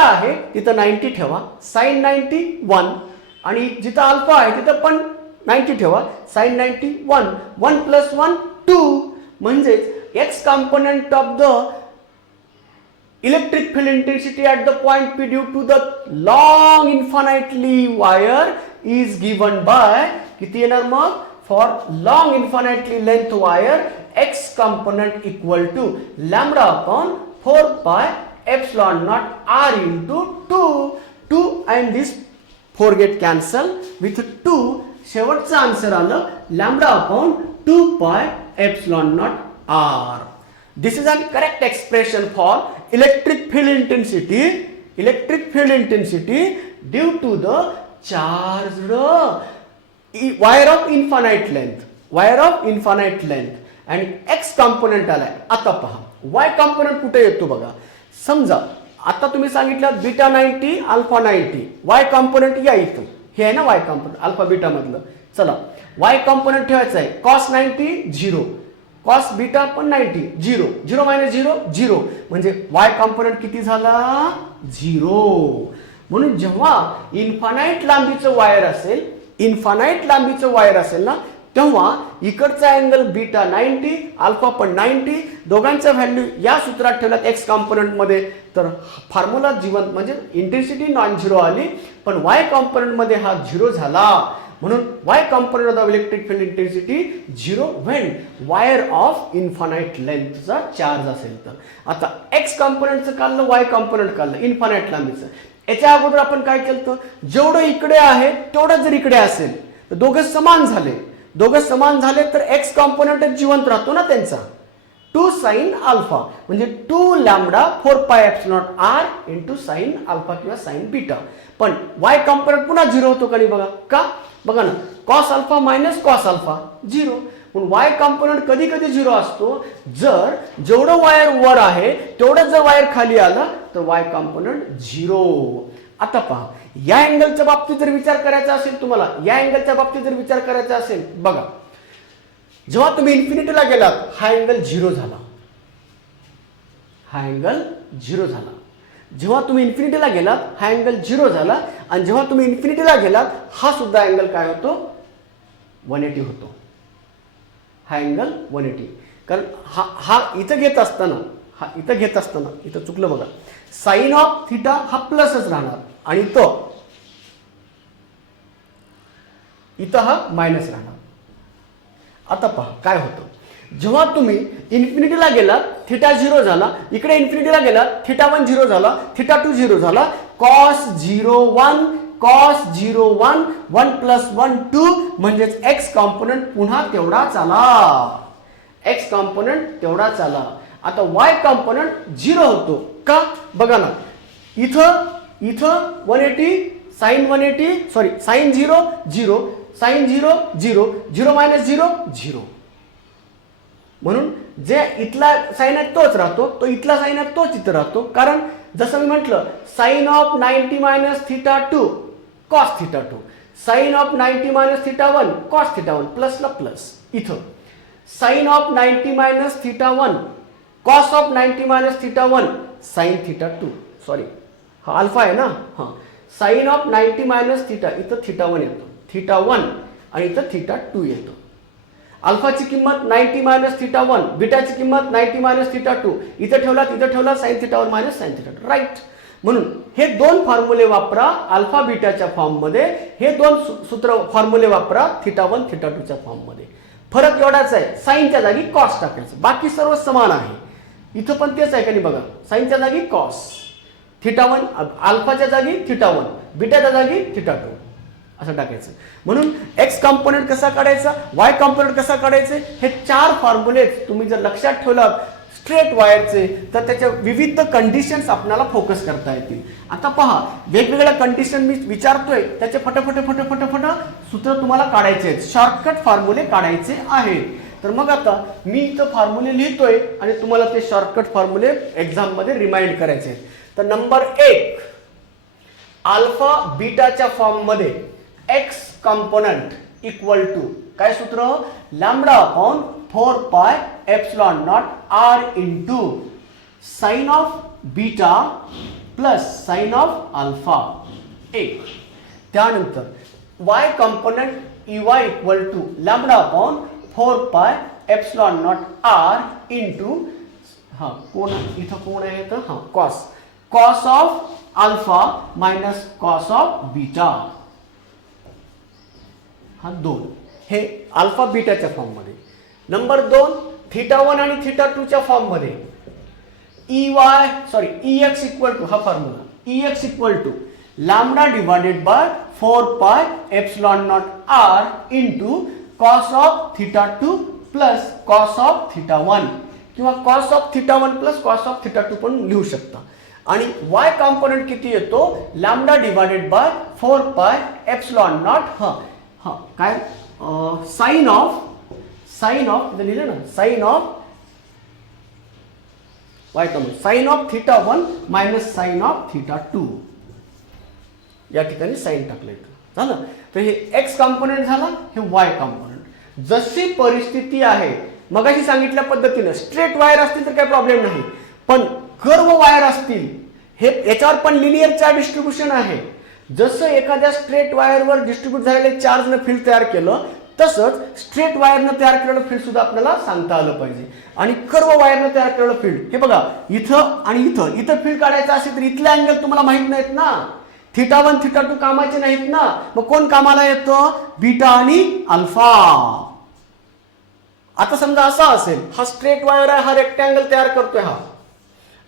Beta आहे तिथं 90 ठेवा, साइन 90 1, आणि जिथं अल्फा आहे तिथं पण 90 ठेवा, साइन 90 1, 1 + 1 2, म्हणजेच x component of the electric field intensity at the point P due to the long infinitely wire is given by किती येणार मग? For long infinitely length wire x component equal to lambda upon 4 pi epsilon naught r into 2 and this 4 get cancel with 2. शेवटचं answer आलं lambda upon 2 pi epsilon naught r. This is a correct expression for electric field intensity due to the charged wire of infinite length and x component आलाय. आता पहा y component कुठे येतो बघा. समजा आता तुम्ही सांगितलं बीटा 90 अल्फा 90, y component या इथं हे आहे ना y component अल्फा बीटा मधलं. चला y component ठेवायचं आहे cos 90 0, कॉस बीटा पण 90 0, 0 - 0 0, म्हणजे y कंपोनेंट किती झाला 0. म्हणून जेव्हा इन्फानाइट लांबीचं वायर असेल ना तेव्हा इकडचा अँगल बीटा 90 अल्फा पण 90, दोघांचा व्हॅल्यू या सूत्रात ठेवल्यात एक्स कंपोनेंट मध्ये, तर फॉर्म्युला जिवंत म्हणजे इंटेन्सिटी नॉन झिरो आली, पण y कंपोनेंट मध्ये हा 0 झाला. म्हणून y component of electric field intensity 0 when wire of infinite length चा चार्ज असेल तर. आता x componentचं काढलं, y component काढलं इन्फानाइट लांबीचं. याच्या अगोदर आपण काय केलं, जेवढं इकडे आहे तेवढं जर इकडे असेल तर दोघं समान झाले तर x component जिवंत राहतो ना त्यांचा. 2 sin अल्फा म्हणजे 2 lambda 4 pi epsilon r into sine alpha किंवा साइन बीटा. पण y कंपोनेंट पुन्हा 0 होतो का नाही बघा. का बघा ना, cos alpha minus cos alpha 0. पण y कंपोनेंट कधी कधी 0 असतो जर जेवढं वायर वर आहे तेवढं जर वायर खाली आलं तर y कंपोनेंट 0. आता पहा या अँगलच्या बाबतीत जर विचार करायचा असेल तुम्हाला, या अँगलच्या बाबतीत जर विचार करायचा असेल बघा, जेव्हा तुम्ही इन्फिनिटीला गेलात हा अँगल 0 झाला, जेव्हा तुम्ही इन्फिनिटीला गेलात हा अँगल 0 झाला, आणि जेव्हा तुम्ही इन्फिनिटीला गेलात हा सुद्धा अँगल काय होतो 180 होतो. हा अँगल 180, कारण हा इथं घेत असताना इथं चुकलं बघा, साइन ऑफ थिटा हा प्लसच राहणार आणि इथं हा मायनस राहणार. आता पहा काय होतं, जेव्हा तुम्ही इन्फिनिटीला गेलात थिटा 0 झाला, इकडे इन्फिनिटीला गेलात थिटा 1 0 झाला, थिटा 2 0 झाला, cos 0 1 cos 0 1 1 + 1 2, म्हणजेच x कंपोनेंट पुन्हा तेवढाच आला. आता y कंपोनेंट 0 होतो का बघा ना, इथं 180 साइन 180 सॉरी साइन 0 0 साइन 0 0 0 - 0 0, म्हणून जे इथला साइन आहे तोच राहतो, तो इथला साइन आहे तोच इथं राहतो. कारण जसं मी म्हटलं sine of 90 - theta 2 cos theta 2, sine of 90 - theta 1 cos theta 1, प्लसला प्लस. इथं sine of 90 - theta 1 cos of 90 - theta 1 sine theta 2, sorry हा अल्फा आहे ना, हां साइन ऑफ 90 - थिटा, इथं थिटा 1 येतो, थिटा 1 आणि इथं थिटा 2 येतो. अल्फाची किंमत 90 - थिटा 1, बीटाची किंमत 90 - थिटा 2, इथं ठेवला sine theta 1 minus sine theta 2, right. म्हणून हे दोन फॉर्म्युले वापरा अल्फा बीटाच्या फॉर्म मध्ये, हे दोन फॉर्म्युले वापरा थिटा 1 थिटा 2 च्या फॉर्म मध्ये. फरक एवढाच आहे, साइनच्या जागी कॉस टाकायचं, बाकी सर्व समान आहे. इथं पण तेच आहे का नाही बघा, साइनच्या जागी कॉस, थिटा 1 अल्फाच्या जागी थिटा 1, बीटाच्या जागी थिटा 2 असं टाकायचं. म्हणून x कंपोनेंट कसा काढायचा, y कंपोनेंट कसा काढायचे, हे 4 फॉर्म्युले तुम्ही जर लक्षात ठेवलात स्ट्रेट वायरचे तर त्याच्या विविध कंडिशन्स आपल्याला फोकस करता येतील. आता पहा वेगवेगळ्या कंडिशन मी विचारतोय त्याचे फटाफट सूत्र तुम्हाला काढायचे आहेत, शॉर्टकट फॉर्म्युले काढायचे आहेत. तर मग आता मी इथं फॉर्म्युले लिहितोय आणि तुम्हाला ते शॉर्टकट फॉर्म्युले एक्झाम मध्ये रिमाइंड करायचे आहेत. तर नंबर 1 अल्फा बीटाच्या फॉर्म मध्ये x कंपोनेंट इक्वल टू काय सूत्र, lambda upon 4 pi epsilon naught r into sine of beta plus sine of alpha 1. त्यानंतर y component EY equal to lambda upon 4 pi epsilon not R into कोण इथं कोण आहे तर cos of alpha minus cos of beta. 2 हे alpha बीटाच्या form मध्ये. Number 2 θ1 आणि θ2 च्या फॉर्म मध्ये EX equal to formula EX equal to lambda divided by 4 pi epsilon not R into cos of θ2 plus cos of θ1 किंवा cos of θ1 plus cos of θ2 पण लिहू शकता. आणि वाय कॉम्पोनंट किती येतो lambda divided by 4 pi epsilon not काय sine of लिहिलं ना sine of Y component sine of θ1 minus sine of θ2. या ठिकाणी साइन टाकलं इथं झालं. तर हे एक्स कॉम्पोनंट झाला हे वाय कॉम्पोनंट. जशी परिस्थिती आहे मगाशी सांगितल्या पद्धतीनं स्ट्रेट वायर असतील तर काही प्रॉब्लेम नाही, पण कर्व वायर असतील हे याच्यावर पण लिनियरचा डिस्ट्रीब्युशन आहे. जसं एखाद्या स्ट्रेट वायरवर डिस्ट्रीब्यूट झालेले चार्जनं फील्ड तयार केलं तसंच स्ट्रेट वायरनं तयार केलेलं फील्ड सुद्धा आपल्याला सांगता आलं पाहिजे. आणि कर्व वायरनं तयार केलेलं फील्ड हे बघा इथं आणि इथं फील्ड काढायचं असेल तर इथले अँगल तुम्हाला माहित नाहीत ना. θ1 θ2 कामाचे नाहीत ना, मग कोण कामाला येतं बीटा आणि अल्फा. आता समजा असा असेल हा स्ट्रेट वायर आहे, हा रेक्टँगल तयार करतोय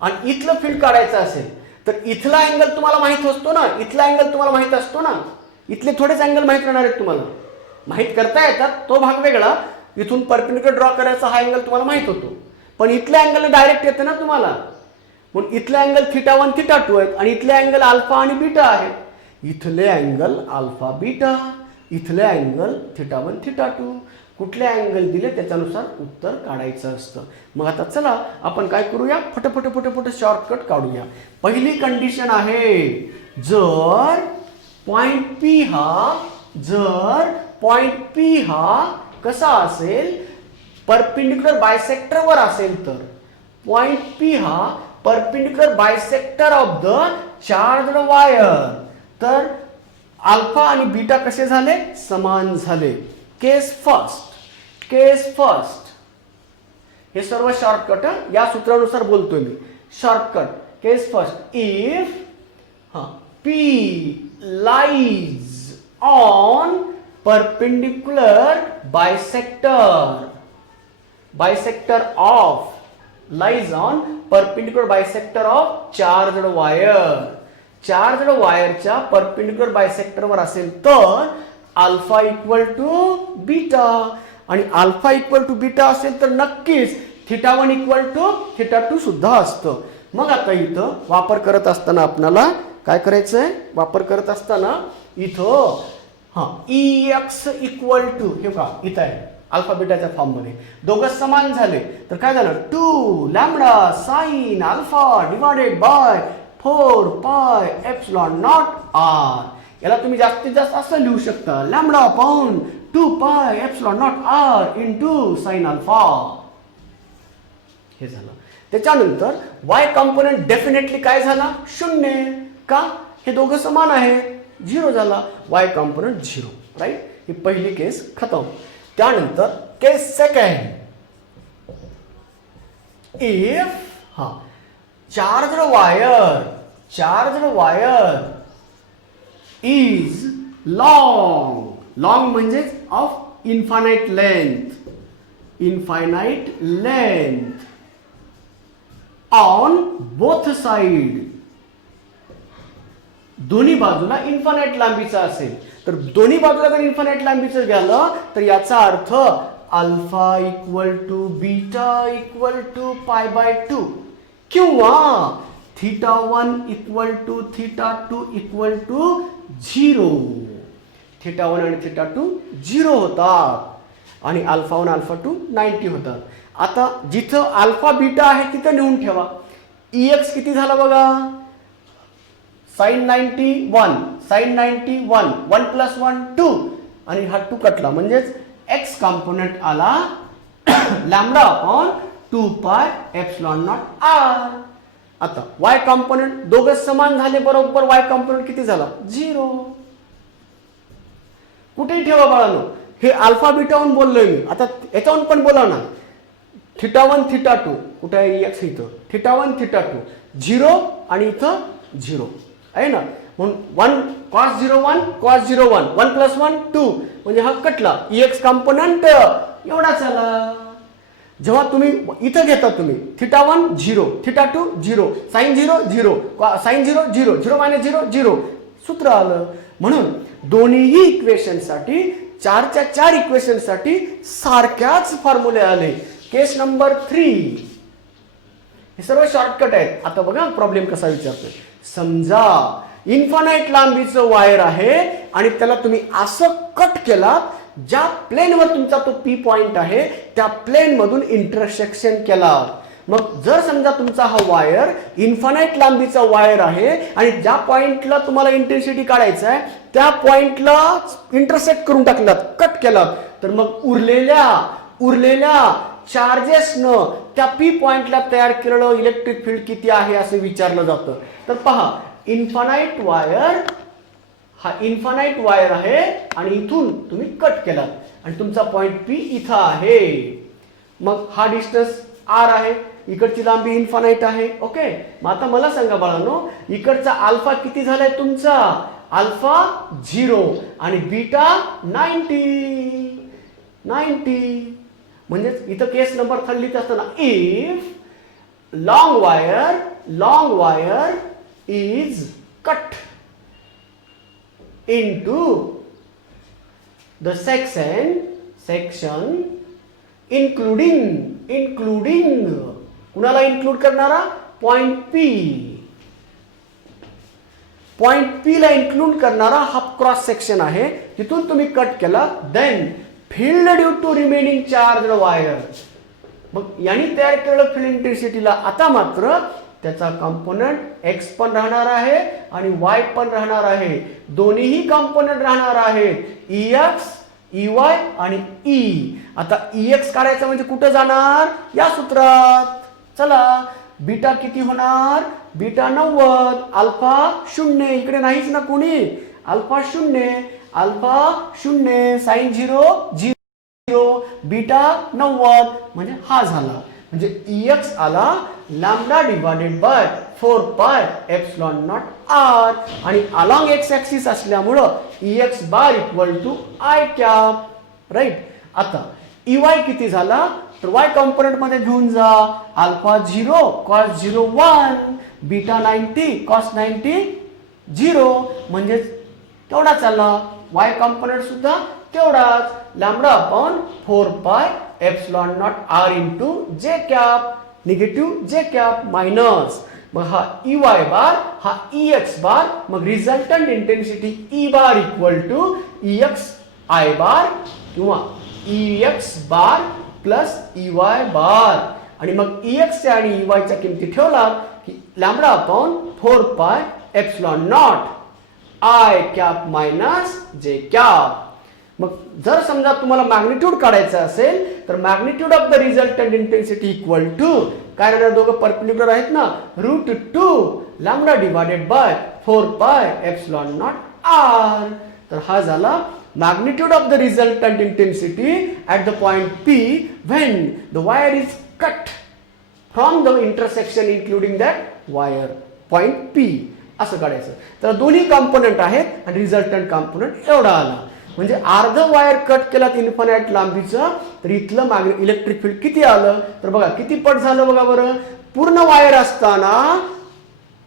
आणि इथलं फील्ड काढायचं असेल तर इथला अँगल तुम्हाला माहित असतो ना, इथला अँगल तुम्हाला माहित असतो ना, इथले थोडेच अँगल माहित राहणार आहेत तुम्हाला, माहित करता येतात तो भाग वेगळा. इथून परपेंडिक्युलर ड्रॉ करायचा हा अँगल तुम्हाला माहित होतो, पण इथल्या अँगल डायरेक्ट येते ना तुम्हाला. म्हणून इथले अँगल θ1 θ2 आहेत आणि इथले अँगल अल्फा आणि बीटा आहेत. इथले अँगल अल्फा बीटा, इथले अँगल θ1 θ2. कुठले अँगल दिले त्याच्यानुसार उत्तर काढायचं असतं. मग आता चला आपण काय करूया फटाफट शॉर्टकट काढूया. पहिली कंडिशन आहे जर पॉइंट पी हा कसा असेल परपेंडिक्युलर बायसेक्टरवर असेल तर पॉइंट पी हा perpendicular bisector of the charged wire तर अल्फा आणि बीटा कसे झाले समान झाले. केस फर्स्ट हे सर्व शॉर्टकट या सूत्रानुसार बोलतोय मी. Shortcut case first if P lies on perpendicular bisector of lies on perpendicular bisector of charged wire. Charged वायरच्या परपेंडिक्युलर बायसेक्टर वर असेल तर अल्फा इक्वल टू बीटा आणि अल्फा इक्वल टू बीटा असेल तर नक्कीच θ1 इक्वल टू θ2 सुद्धा असतं. मग आता इथं वापर करत असताना आपल्याला काय करायचंय वापर करत असताना इथं EX इक्वल टू हे का इथं आहे अल्फा बीटाच्या फॉर्म मध्ये दोघं समान झाले तर काय झालं 2 lambda sine alpha divided by 4 pi epsilon not R. याला तुम्ही जास्तीत जास्त असं लिहू शकता lambda upon 2 pi epsilon not R into sine alpha. हे झालं. त्याच्यानंतर वाय कंपोनेंट डेफिनेटली काय झाला 0 का हे दोघं समान आहे 0 झाला वाय कंपोनेंट 0 राईट. ही पहिली केस खतम. त्यानंतर case second if charged wire is long म्हणजे of infinite length on both side. दोन्ही बाजूला इन्फानाइट लांबीचा असेल तर दोन्ही बाजूला जर इन्फानाइट लांबीचं गेलं तर याचा अर्थ alpha equal to beta equal to pi by 2 किंवा θ1 इक्वल टू θ2 इक्वल टू 0. θ1 आणि θ2 0 होतात आणि अल्फा 1 अल्फा 2 90 होतात. आता जिथं अल्फा बीटा आहे तिथं लिहून ठेवा. EX किती झाला बघा साइन 91 1 प्लस 1 2 आणि हा 2 कटला म्हणजेच एक्स कॉम्पोनंट आला lambda upon 2 pi epsilon not r. आता वाय कॉम्पोनंट दोघं समान झाले बरोबर, वाय कॉम्पोनंट किती झाला 0. कुठेही ठेवा बाळांनो, हे अल्फा बीटाहून बोललोय मी, आता याच्याहून पण बोला ना. θ1 θ2 कुठे आहे एक्स इथं, θ1 θ2 0 आणि इथं 0 आहे ना, म्हणून 1 cos 0 1 cos 0 1 1 + 1 2 म्हणजे हा कटला. एक्स कॉम्पोनंट एवढाच आला. जेव्हा तुम्ही इथं घेता तुम्ही θ1 0 θ2 0 sin 0 0 sin 0 0 0 - 0 0 सूत्र आलं. म्हणून दोन्हीही इक्वेशनसाठी 4च्या 4 इक्वेशनसाठी सारख्याच फॉर्म्युले आले. केस नंबर 3 हे सर्व शॉर्टकट आहेत. आता बघा प्रॉब्लेम कसा विचारतोय. समजा इन्फानाइट लांबीचं वायर आहे आणि त्याला तुम्ही असं कट केला, ज्या प्लेनवर तुमचा तो पी पॉइंट आहे त्या प्लेन मधून इंटरसेक्शन केला. मग जर समजा तुमचा हा वायर इन्फानाइट लांबीचा वायर आहे आणि ज्या पॉइंटला तुम्हाला इंटेन्सिटी काढायचं आहे त्या पॉइंटला इंटरसेक्ट करून टाकलात, कट केलात, तर मग उरलेल्या चार्जेसनं त्या पी पॉइंटला तयार केलेलं इलेक्ट्रिक फील्ड किती आहे असं विचारलं जातं. तर पहा, इन्फानाइट वायर आहे आणि इथून तुम्ही कट केला आणि तुमचा पॉइंट पी इथं आहे. मग हा डिस्टन्स आर आहे, इकडची लांबी इन्फानाइट आहे. ओके, मग आता मला सांगा बाळांनो, इकडचा अल्फा किती झालाय तुमचा, अल्फा 0 आणि बीटा 90. म्हणजे इथं केस नंबर 3 लिहित असताना if long wire is cut into the section including कुणाला इन्क्लूड करणारा, पॉइंट पी ला इन्क्लूड करणारा हा क्रॉस सेक्शन आहे, तिथून तुम्ही कट केला, then field due to remaining charge wire. मग यांनी तयार केलेलं फील्ड इंटेन्सिटीला आता मात्र त्याचा कंपोनंट एक्स पण राहणार आहे आणि वाय पण राहणार आहे. दोन्हीही कंपोनंट राहणार आहेत, EX EY आणि E. आता EX काढायचं म्हणजे कुठं जाणार, या सूत्रात. चला, बीटा किती होणार, बीटा 90, अल्फा 0, इकडे नाहीच ना कोणी, अल्फा 0 sin 0 0 बीटा 90 म्हणजे हा झाला. म्हणजे EX आला lambda divided by 4 pi epsilon naught r आणि अलॉंग एक्स ऍक्सिस असल्यामुळं EX bar equal to I cap. Right. आता EY किती झाला, तर y कॉम्पोनंट मध्ये घेऊन जा, अल्फा 0 cos 0 1 बीटा 90 cos 90 0 म्हणजे तेवढा चालला. y कॉम्पोनंट सुद्धा तेवढाच, lambda upon 4 pi epsilon naught r into J cap, negative J cap minus. मग हा EY बार, हा EX बार, मग resultant intensity E bar equal to EX I bar किंवा EX bar plus EY bar. आणि मग EX च्या आणि EY च्या किमती ठेवला की lambda upon 4 pi epsilon naught I cap minus J cap. मग जर समजा तुम्हाला मॅग्निट्यूड काढायचं असेल तर magnitude of the resultant intensity equal to काय राहणार, दोघं परपेंडिक्युलर आहेत ना, √2 lambda divided by 4 pi epsilon naught r. तर हा झाला magnitude of the resultant intensity at the point P when the wire is cut from the intersection including that wire, point P असं काढायचं. तर दोन्ही कंपोनंट आहेत आणि रिझल्टंट कंपोनंट एवढा आला. म्हणजे अर्ध वायर कट केला इन्फानाइट लांबीचं, तर इथलं इलेक्ट्रिक फील्ड किती आलं, तर बघा किती पट झालं बघा बरं. पूर्ण वायर असताना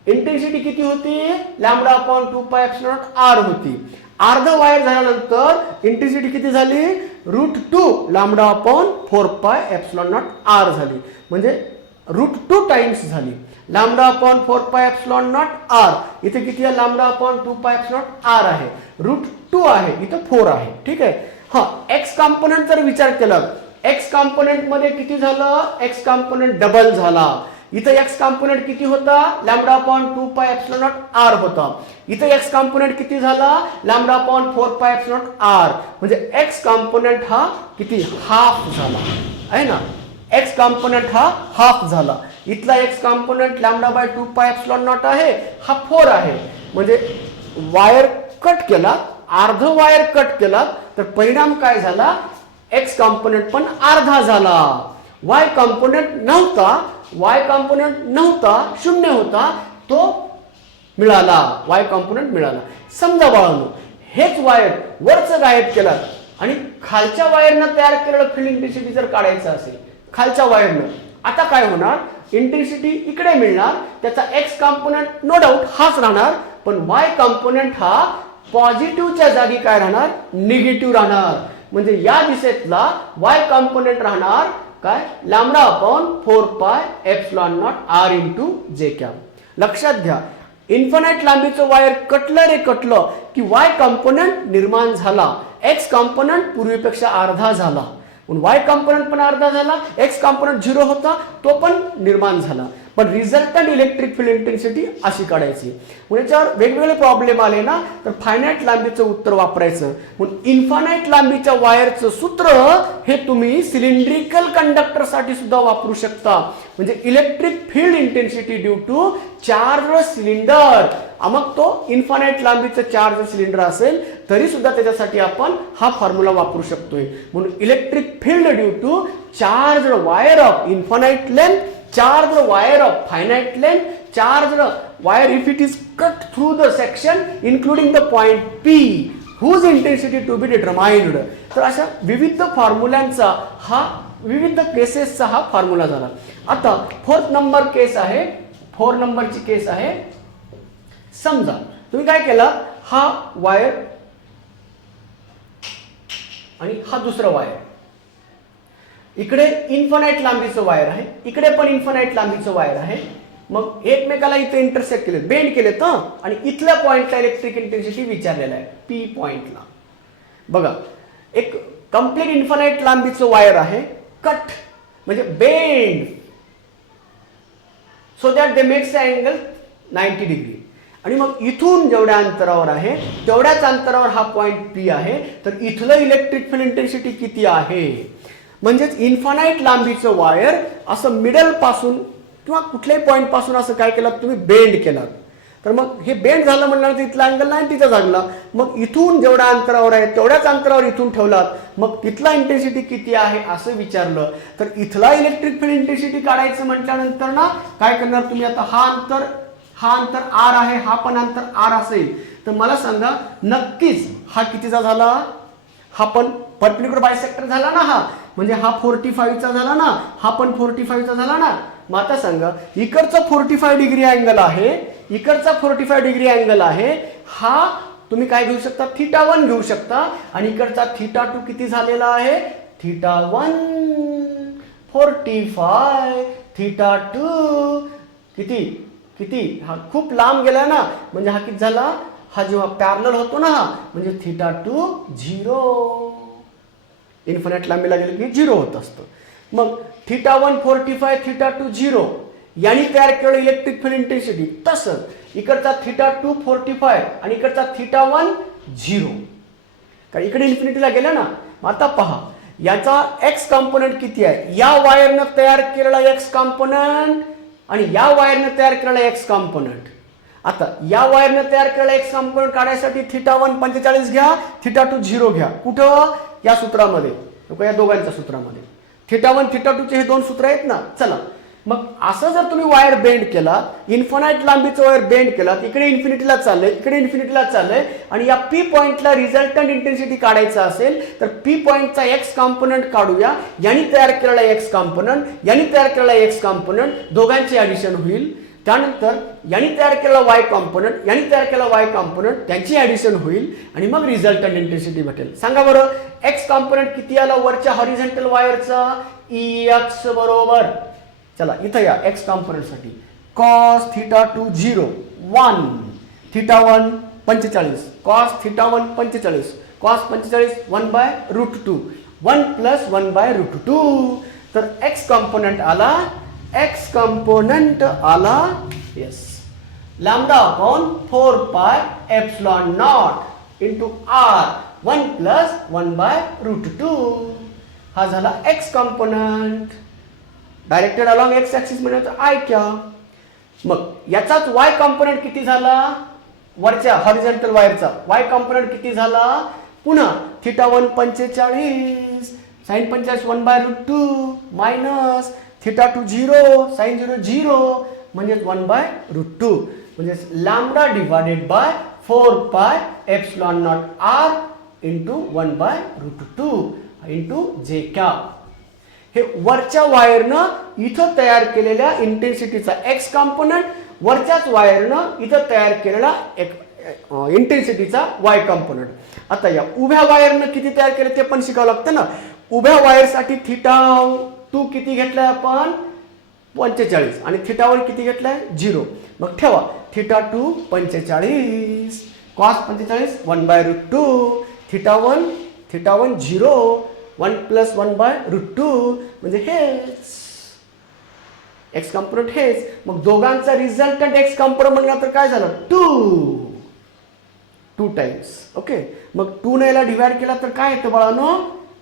इंटेन्सिटी किती होती, lambda upon 2 pi epsilon naught r होती. अर्ध वायर झाल्यानंतर इंटेन्सिटी किती झाली, √2 lambda upon 4 pi epsilon naught r झाली. म्हणजे √2 टाइम्स झाली. Lambda upon 4 pi epsilon naught r, इथे किती आहे, lambda upon 2 pi epsilon naught r आहे, √2 आहे, इथे 4 आहे. ठीक आहे. हा एक्स कॉम्पोनंट जर विचार केला, एक्स कॉम्पोनंट मध्ये किती झालं, एक्स कॉम्पोनंट डबल झाला. इथं एक्स कॉम्पोनंट किती होता, lambda upon 2 pi epsilon naught r होता. इथं एक्स कॉम्पोनंट किती झाला, lambda upon 4 pi epsilon naught r. म्हणजे एक्स कॉम्पोनंट हा किती, हाफ झाला आहे ना. एक्स कॉम्पोनंट हा हाफ झाला. इथला x component lambda by 2 pi epsilon not आहे, हा 4 आहे. म्हणजे वायर कट केला, अर्ध वायर कट केला तर परिणाम काय झाला, एक्स कॉम्पोनंट पण अर्धा झाला. वाय कॉम्पोनंट नव्हता, शून्य होता, तो मिळाला, वाय कॉम्पोनंट मिळाला. समजा बाळांनो हेच वायर वरचं गायब केलं आणि खालच्या वायरनं तयार केलेलं फील्ड इंटेन्सिटी जर काढायचं असेल खालच्या वायरनं, आता काय होणार, इंटेन्सिटी इकडे मिळणार, त्याचा एक्स कॉम्पोनंट नो डाऊट हाच राहणार, पण वाय कॉम्पोनंट हा पॉझिटिव्हच्या जागी काय राहणार, निगेटिव्ह राहणार. म्हणजे या दिशेतला वाय कॉम्पोनंट राहणार काय, lambda upon 4 pi epsilon not R into J cap. लक्षात घ्या, इन्फिनाइट लांबीचं वायर कटलं की वाय कॉम्पोनंट निर्माण झाला, एक्स कॉम्पोनंट पूर्वीपेक्षा अर्धा झाला, वाय कॉम्पोनंट पण अर्धा झाला, एक्स कॉम्पोनंट 0 होता तो पण निर्माण झाला. पण रिझल्टंट इलेक्ट्रिक फील्ड इंटेन्सिटी अशी काढायची. याच्यावर वेगवेगळे प्रॉब्लेम आले ना तर फायनाईट लांबीचं उत्तर वापरायचं. म्हणून इन्फानाईट लांबीच्या वायरचं सूत्र हे तुम्ही सिलेंड्रिकल कंडक्टरसाठी सुद्धा वापरू शकता. म्हणजे electric field intensity due to charge cylinder. मग तो इन्फानाईट लांबीचं चार्ज सिलेंडर असेल तरी सुद्धा त्याच्यासाठी आपण हा फॉर्म्युला वापरू शकतोय. म्हणून electric field due to charge wire of infinite length, charged wire of finite length, charged wire if it is cut through the section including the point P whose intensity to be determined. तर अशा विविध फॉर्म्युलांचा हा, विविध केसेसचा हा formula झाला. आता 4 number केस आहे, 4 नंबरची केस आहे. समजा तुम्ही काय केलं, हा वायर आणि हा दुसरा वायर, इकडे इन्फिनाइट लांबीचं वायर आहे, इकडे पण इन्फिनाइट लांबीचं वायर आहे. मग एकमेकाला इथे इंटरसेक्ट केले, बेंड केले तर, आणि इथल्या पॉइंटला इलेक्ट्रिक इंटेन्सिटी विचारलेला आहे पी पॉइंटला. बघा एक कंप्लीट इन्फिनाइट लांबीचं वायर आहे, कट म्हणजे bend so that they makes angle 90 degree. आणि मग इथून जेवढ्या अंतरावर आहे तेवढ्याच अंतरावर हा पॉइंट पी आहे. तर इथलं इलेक्ट्रिक फील्ड इंटेन्सिटी किती आहे, म्हणजेच इन्फानाइट लांबीचं वायर असं मिडल पासून किंवा कुठल्याही पॉइंट पासून असं काय केलं तुम्ही, बेंड केलात. तर मग हे बेंड झालं म्हणल्यानंतर इथला अँगल 90चा झाला. मग इथून जेवढ्या अंतरावर आहे तेवढ्याच अंतरावर इथून ठेवलात, मग तिथला इंटेन्सिटी किती आहे असं विचारलं तर इथला इलेक्ट्रिक फील्ड इंटेन्सिटी काढायचं म्हटल्यानंतर ना काय करणार तुम्ही, आता हा अंतर आर आहे, हा पण अंतर आर असेल तर मला सांगा नक्कीच हा कितीचा झाला, हा पण परपेंडिक्युलर बायसेक्टर झाला ना, हा म्हणजे हा 45चा झाला ना, हा पण 45चा झाला ना. मग आता सांगा इकडचा 45 डिग्री अँगल आहे, इकडचा 45 डिग्री अँगल आहे, हा तुम्ही काय घेऊ शकता, θ1 घेऊ शकता. आणि इकडचा θ2 किती झालेला आहे, θ1 45, θ2 किती हा खूप लांब गेला ना, म्हणजे हा किती झाला, हा जेव्हा पॅरलल होतो ना हा म्हणजे θ2 0. इन्फिनाइट लांबीला गेलं की 0 होत असतं. मग θ1 45, θ2 0 यांनी तयार केलेलं इलेक्ट्रिक फील्ड इंटेन्सिटी, तसं इकडचा θ2 45 आणि इकडचा θ1 0, कारण इकडे इन्फिनिटीला गेला ना. आता पहा याचा एक्स कॉम्पोनंट किती आहे, या वायरनं तयार केलेला एक्स कॉम्पोनंट आणि या वायरनं तयार केलेला एक्स कॉम्पोनंट. आता या वायरनं तयार केलेला एक्स कॉम्पोनंट काढायसाठी θ1 45 घ्या, θ2 0 घ्या. कुठं, या सूत्रामध्ये, या दोघांच्या सूत्रामध्ये θ1 θ2चे हे दोन सूत्र आहेत ना. चला मग असं जर तुम्ही वायर बेंड केला, इन्फिनाइट लांबीचं वायर बेंड केला, इकडे इन्फिनिटीला चाललंय, इकडे इन्फिनिटीला चाललंय, आणि या पी पॉइंटला रिझल्टंट इंटेन्सिटी काढायचं असेल तर पी पॉइंटचा एक्स कॉम्पोनंट काढूया. यांनी तयार केलेला एक्स कॉम्पोनंट, यांनी तयार केलेला एक्स कॉम्पोनंट, दोघांचे ऍडिशन होईल. त्यानंतर यांनी तयार केलेला वाय कॉम्पोनंट, यांनी तयार केलेला वाय कॉम्पोनंट, त्यांची ऍडिशन होईल आणि मग रिझल्टंट इंटेन्सिटी भेटेल. सांगा बरं एक्स कॉम्पोनंट किती आला वरच्या हॉरिझॉन्टल वायरचा, EX बरोबर, चला इथं या एक्स कॉम्पोनंटसाठी cos θ2 0 1, θ1 45, cos θ1 45, cos 45 1/√2, 1 + 1/√2. तर एक्स कॉम्पोनंट आला yes lambda upon 4 pi epsilon not into R 1 + 1/√2. हा झाला x component. Directed along x axis म्हणजे आय कॅप. मग याचाच वाय कॉम्पोनंट किती झाला वरच्या हॉरिझॉन्टल वायरचा वाय कॉम्पोनंट किती झाला पुन्हा θ1 45 sin 45 1/√2 मायनस θ2 0 sin 0 0 म्हणजे 1/√2 म्हणजे lambda divided by 4 pi epsilon naught r into 1/√2 into J cap. हे वरच्या वायरनं इथं तयार केलेल्या इंटेन्सिटीचा एक्स कॉम्पोनंट वरच्याच वायरनं इथं तयार केलेला इंटेन्सिटीचा वाय कॉम्पोनंट. आता या उभ्या वायरनं किती तयार केले ते पण शिकावं लागतं ना. उभ्या वायरसाठी θ2 किती घेतलाय आपण 45 आणि θ1 किती घेतलाय 0. मग ठेवा θ2 45 cos 45 1/√2 θ1 0 1 + 1/√2 म्हणजे हेच एक्स कॉम्पोनंट हेच. मग दोघांचा रिझल्टंट एक्स कॉम्पोनंट म्हणला तर काय झालं 2 टाइम्स. ओके मग 2 ने याला डिवाइड केला तर काय येतं बाळांनो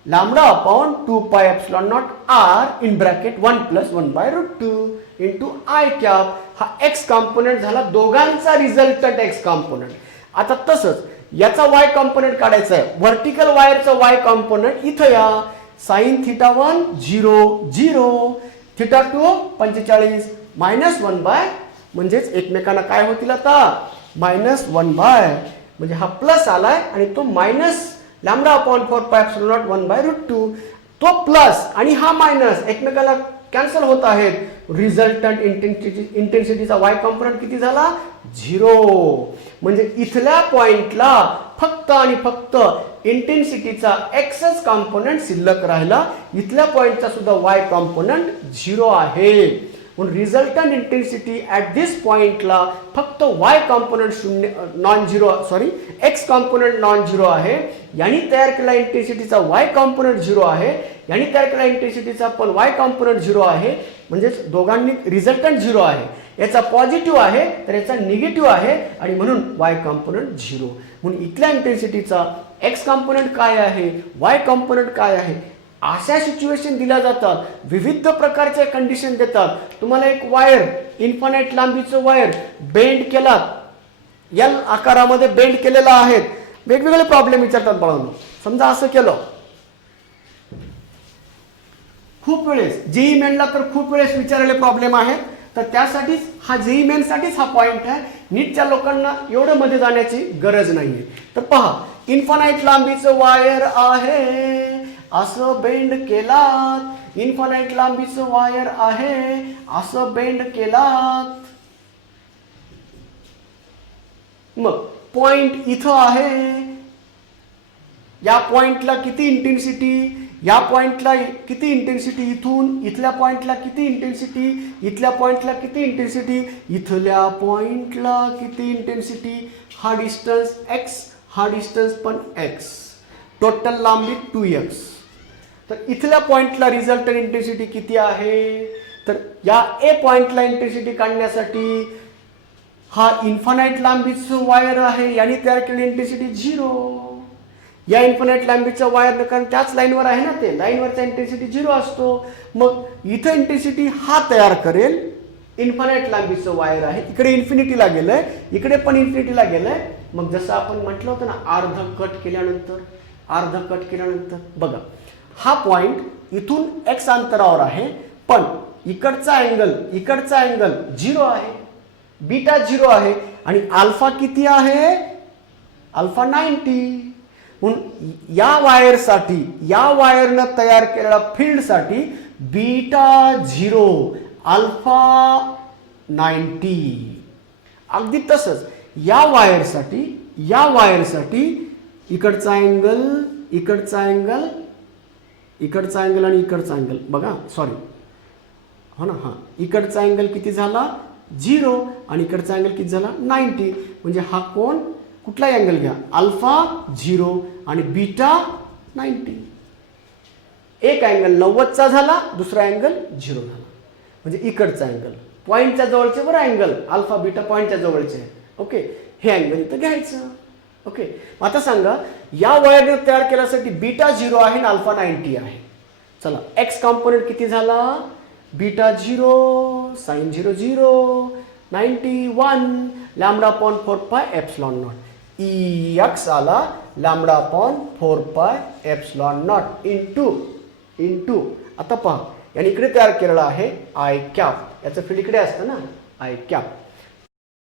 lambda upon 2 pi epsilon naught r in bracket 1 + 1/√2 into i cap. हा एक्स कॉम्पोनंट झाला दोघांचा रिझल्टंट एक्स कॉम्पोनंट. आता तसंच याचा वाय कॉम्पोनंट काढायचा आहे. व्हर्टिकल वायरचा वाय कॉम्पोनंट इथं या sin θ1 0 0 θ2 45 -1 म्हणजेच एकमेकांना काय होतील आता -1 म्हणजे हा प्लस आलाय आणि तो minus lambda upon 4 pi epsilon not 1/√2 तो प्लस आणि हा मायनस एकमेकाला कॅन्सल होत आहेत. रिझल्टंट इंटेन्सिटीचा वाय कॉम्पोनंट किती झाला 0. म्हणजे इथल्या पॉइंटला फक्त आणि फक्त इंटेन्सिटीचा एक्सच कॉम्पोनंट शिल्लक राहिला. इथल्या पॉइंटचा सुद्धा वाय कॉम्पोनंट 0 आहे. म्हणून रिझल्टंट इंटेन्सिटी ऍट दिस पॉइंटला फक्त वाय कॉम्पोनंट शून्य non zero x component non zero आहे. यांनी तयार केलेला इंटेन्सिटीचा वाय कॉम्पोनंट 0 आहे. यांनी तयार केलेला इंटेन्सिटीचा पण वाय कॉम्पोनंट 0 आहे. म्हणजेच दोघांनी रिझल्टंट 0 आहे. याचा पॉझिटिव्ह आहे तर याचा निगेटिव्ह आहे आणि म्हणून वाय कॉम्पोनंट 0. म्हणून इथल्या इंटेन्सिटीचा एक्स कॉम्पोनंट काय आहे वाय कॉम्पोनंट काय आहे अशा सिच्युएशन दिल्या जातात. विविध प्रकारच्या कंडिशन देतात. तुम्हाला एक वायर इन्फानाइट लांबीचं वायर बेंड केला एल आकारामध्ये बेंड केलेला आहे. वेगवेगळे प्रॉब्लेम विचारतात बाळांनो. समजा असं केलं खूप वेळेस जेई मेनला तर खूप वेळेस विचारलेले प्रॉब्लेम आहेत. तर त्यासाठीच हा जेई मेनसाठीच हा पॉइंट आहे. नीटच्या लोकांना एवढं मध्ये जाण्याची गरज नाहीये. तर पहा इन्फानाइट लांबीचं वायर आहे असं बेंड केलात. इन्फानाइट लांबीचं वायर आहे असं बेंड केलात. मग पॉइंट इथं आहे. या पॉइंटला किती इंटेन्सिटी या पॉइंटला किती इंटेन्सिटी इथून इथल्या पॉइंटला किती इंटेन्सिटी इथल्या पॉइंटला किती इंटेन्सिटी इथल्या पॉइंटला किती इंटेन्सिटी. हा डिस्टन्स एक्स हा डिस्टन्स पण एक्स टोटल लांबी 2x. तर इथल्या पॉइंटला रिझल्टंट इंटेन्सिटी किती आहे तर या ए पॉइंटला इंटेन्सिटी काढण्यासाठी हा इन्फानाइट लांबीचं वायर आहे याने तयार केलेली इंटेन्सिटी 0. या इन्फानाइट लांबीच्या वायर कारण त्याच लाईनवर आहे ना ते लाईनवरचा इंटेन्सिटी 0 असतो. मग इथं इंटेन्सिटी हा तयार करेल. इन्फानाइट लांबीचं वायर आहे इकडे इन्फिनिटीला गेलंय इकडे पण इन्फिनिटीला गेलंय. मग जसं आपण म्हटलं होतं ना अर्ध कट केल्यानंतर बघा हा पॉइंट इथून एक्स अंतरावर आहे पण इकडचा अँगल 0 आहे. बीटा 0 आहे आणि अल्फा किती आहे अल्फा 90. म्हणून या वायरसाठी या वायरनं तयार केलेल्या फील्डसाठी बीटा 0 अल्फा 90. अगदी तसंच या वायरसाठी इकडचा अँगल आणि इकडचा अँगल बघा सॉरी हो ना हां इकडचा अँगल किती झाला 0 आणि इकडचा अँगल किती झाला 90. म्हणजे हा कोण कुठला अँगल घ्या अल्फा 0 आणि बीटा 90. एक अँगल 90चा झाला दुसरा अँगल 0 झाला. म्हणजे इकडचा अँगल पॉइंटच्या जवळचे बरं अँगल अल्फा बीटा पॉइंटच्या जवळचे आहे. ओके हे अँगल इथं घ्यायचं. ओके आता सांगा या वायरने तयार केल्यासाठी बीटा 0 आहे आणि अल्फा 90 आहे. चला एक्स कॉम्पोनंट किती झाला beta 0 sign 0 0 91 lambda upon 4 pi epsilon not x आला lambda upon 4 pi epsilon not into आता पहा याने इकडे तयार केलेला आहे आय कॅप याचं फील्ड इकडे असतं ना आय कॅप